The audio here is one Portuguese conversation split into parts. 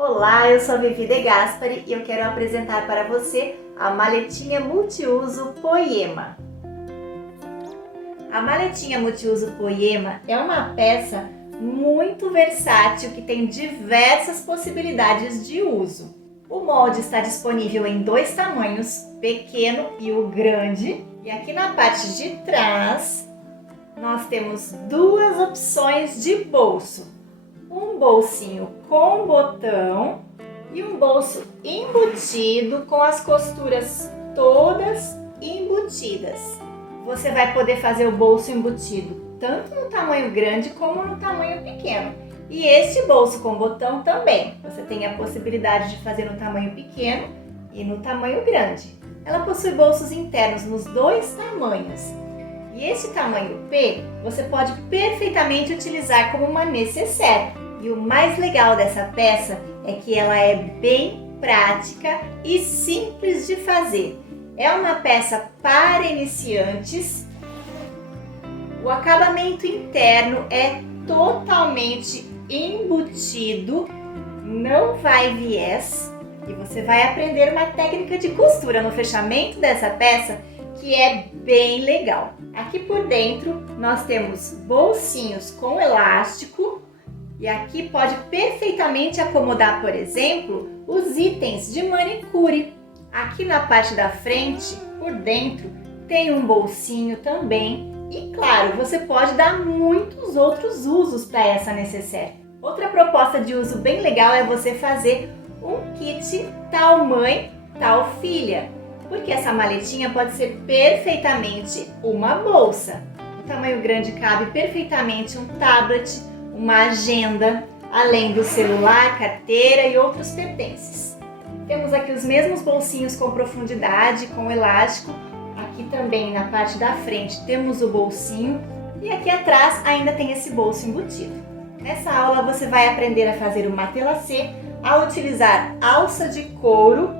Olá, eu sou a Vivi De Gaspari e eu quero apresentar para você a maletinha multiuso Poema. A maletinha multiuso Poema é uma peça muito versátil que tem diversas possibilidades de uso. O molde está disponível em dois tamanhos, pequeno e o grande. E aqui na parte de trás nós temos duas opções de bolso. Um bolsinho com botão e um bolso embutido com as costuras todas embutidas. Você vai poder fazer o bolso embutido tanto no tamanho grande como no tamanho pequeno. E este bolso com botão também, você tem a possibilidade de fazer no tamanho pequeno e no tamanho grande. Ela possui bolsos internos nos dois tamanhos. E esse tamanho P você pode perfeitamente utilizar como uma nécessaire. E o mais legal dessa peça é que ela é bem prática e simples de fazer. É uma peça para iniciantes. O acabamento interno é totalmente embutido, não vai viés. E você vai aprender uma técnica de costura no fechamento dessa peça que é bem legal. Aqui por dentro nós temos bolsinhos com elástico e aqui pode perfeitamente acomodar, por exemplo, os itens de manicure. Aqui na parte da frente, por dentro, tem um bolsinho também e claro, você pode dar muitos outros usos para essa nécessaire. Outra proposta de uso bem legal é você fazer um kit tal mãe, tal filha. Porque essa maletinha pode ser perfeitamente uma bolsa. No tamanho grande cabe perfeitamente um tablet, uma agenda, além do celular, carteira e outros pertences. Temos aqui os mesmos bolsinhos com profundidade, com elástico. Aqui também na parte da frente temos o bolsinho e aqui atrás ainda tem esse bolso embutido. Nessa aula você vai aprender a fazer o matelassé, a utilizar alça de couro,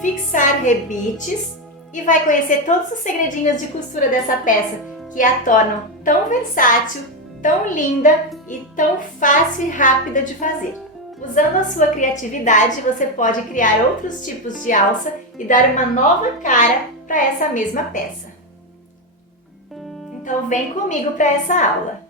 fixar rebites e vai conhecer todos os segredinhos de costura dessa peça que a tornam tão versátil, tão linda e tão fácil e rápida de fazer. Usando a sua criatividade, você pode criar outros tipos de alça e dar uma nova cara para essa mesma peça. Então vem comigo para essa aula!